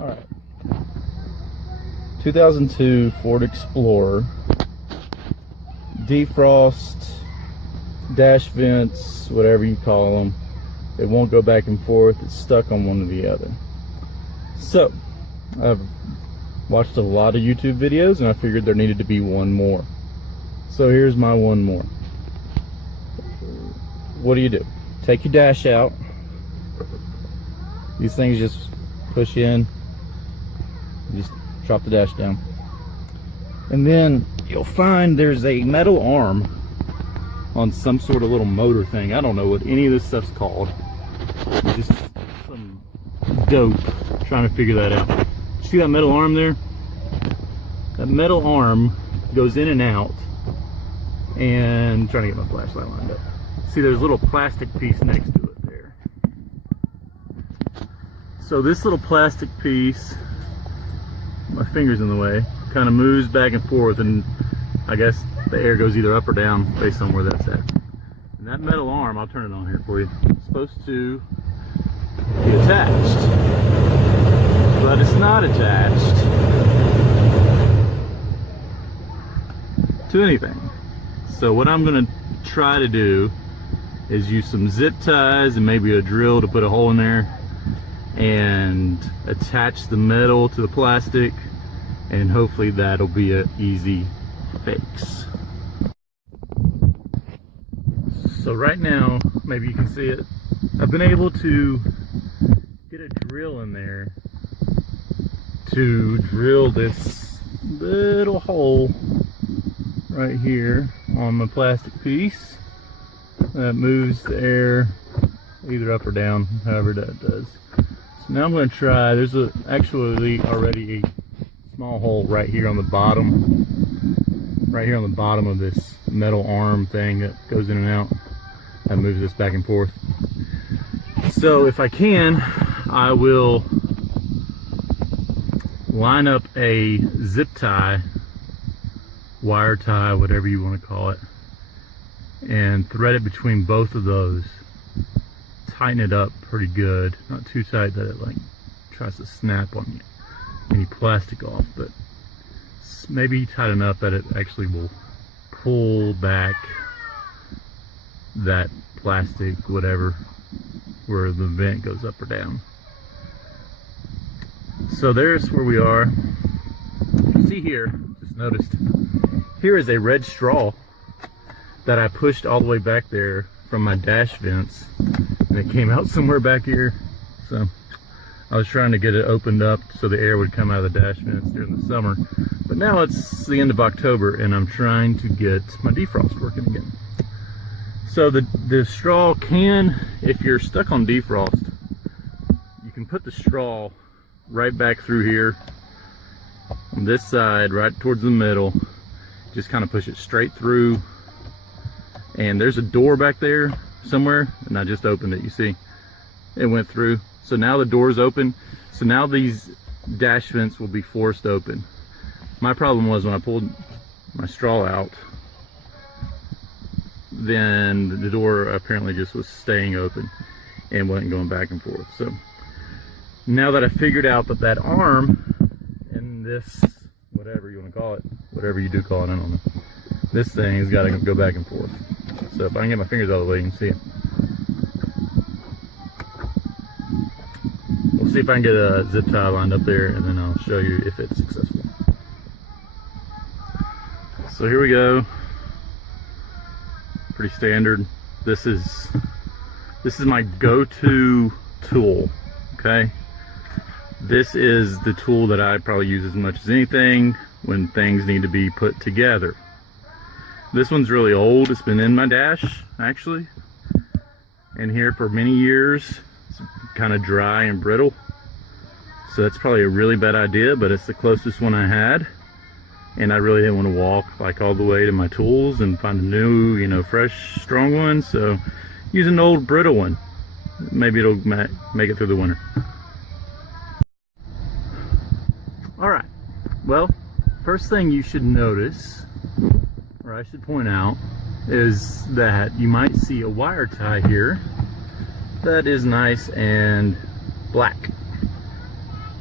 Alright. 2002 Ford Explorer. Defrost Dash Vents, whatever you call them. It won't go back and forth. It's stuck on one or the other. So, I've watched a lot of YouTube videos and I figured there needed to be one more. So here's my one more. What do? Take your dash out. These things just push in. Just drop the dash down. And then you'll find there's a metal arm on some sort of little motor thing. I don't know what any of this stuff's called. Just some dope trying to figure that out. See that metal arm there? That metal arm goes in and out. And I'm trying to get my flashlight lined up. See, there's a little plastic piece next to it there. So this little plastic piece, my finger's in the way, kind of moves back and forth, and I guess the air goes either up or down based on where that's at. And that metal arm, I'll turn it on here for you, it's supposed to be attached, but it's not attached to anything. So what I'm gonna try to do is use some zip ties and maybe a drill to put a hole in there and attach the metal to the plastic, and hopefully that'll be an easy fix. So right now, maybe you can see it, I've been able to get a drill in there to drill this little hole right here on the plastic piece that moves the air either up or down, however that does. So now I'm going to try, there's actually already a small hole right here on the bottom, of this metal arm thing that goes in and out, that moves this back and forth. So if I can, I will line up a zip tie, wire tie, whatever you want to call it, and thread it between both of those. Tighten it up pretty good, not too tight that it like tries to snap on any plastic off, but maybe tight enough that it actually will pull back that plastic, whatever, where the vent goes up or down. So there's where we are. You see here, just noticed, here is a red straw that I pushed all the way back there from my dash vents, and it came out somewhere back here. So I was trying to get it opened up so the air would come out of the dash vents during the summer, but now it's the end of October and I'm trying to get my defrost working again. So the straw can, if you're stuck on defrost, you can put the straw right back through here on this side, right towards the middle. Just kind of push it straight through, and there's a door back there somewhere, and I just opened it. You see it went through, so now the door is open. So now these dash vents will be forced open. My problem was when I pulled my straw out, then the door apparently just was staying open and wasn't going back and forth. So now that I figured out that arm and this, whatever you want to call it, whatever you do call it, I don't know, this thing has got to go back and forth. So if I can get my fingers out of the way, you can see it. We'll see if I can get a zip tie lined up there, and then I'll show you if it's successful. So here we go. Pretty standard. This is my go-to tool. Okay, this is the tool that I probably use as much as anything when things need to be put together. This one's really old. It's been in my dash actually, and here for many years. It's kind of dry and brittle, so that's probably a really bad idea, but it's the closest one I had, and I really didn't want to walk like all the way to my tools and find a new, you know, fresh, strong one. So use an old brittle one. Maybe it'll make it through the winter. All right, well, first thing you should notice, or I should point out, is that you might see a wire tie here that is nice and black.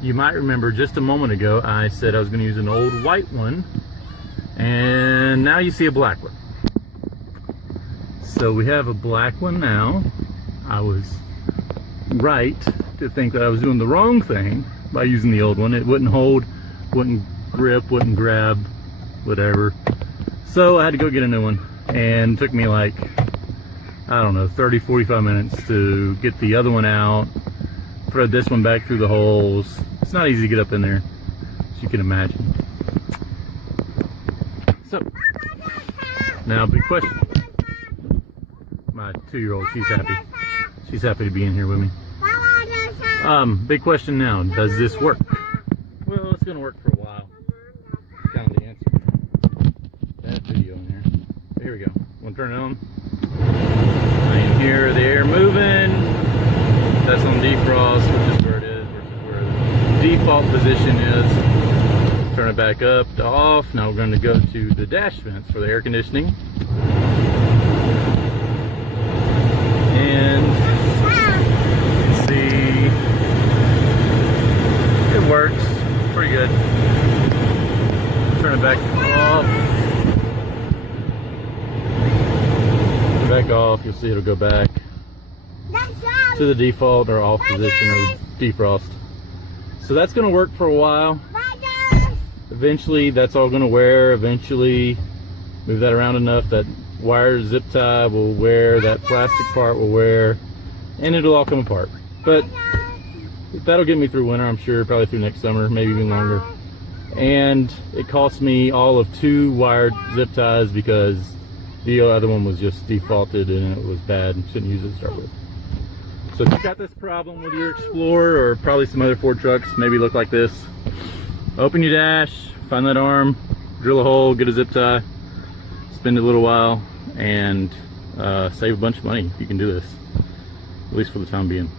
you might remember just a moment ago I said I was going to use an old white one, and now you see a black one. So we have a black one now. I was right to think that I was doing the wrong thing by using the old one. It wouldn't hold, wouldn't grip, wouldn't grab, whatever. So I had to go get a new one, and it took me like, I don't know, 30-45 minutes to get the other one out, thread this one back through the holes. It's not easy to get up in there, as you can imagine. So now, big question. My 2-year-old, she's happy. She's happy to be in here with me. Big question now, does this work? Well, it's gonna work for a while. That's kind of the answer. Bad video in here. So here we go. Wanna turn it on? I can hear the air moving. That's on defrost, which is where it is, versus where the default position is. Turn it back up to off. Now we're going to go to the dash vents for the air conditioning. And you can see it works pretty good. Turn it back off. Back off, you'll see it'll go back to the default or off position or defrost. So that's going to work for a while. Eventually that's all going to wear. Eventually move that around enough that wire zip tie will wear, that plastic part will wear, and it'll all come apart. But that'll get me through winter, I'm sure, probably through next summer, maybe even longer. And it cost me all of 2 wired zip ties because the other one was just defaulted and it was bad and shouldn't use it to start with. So if you got this problem with your Explorer or probably some other Ford trucks, maybe look like this. Open your dash, find that arm, drill a hole, get a zip tie, spend a little while, and save a bunch of money if you can do this, at least for the time being.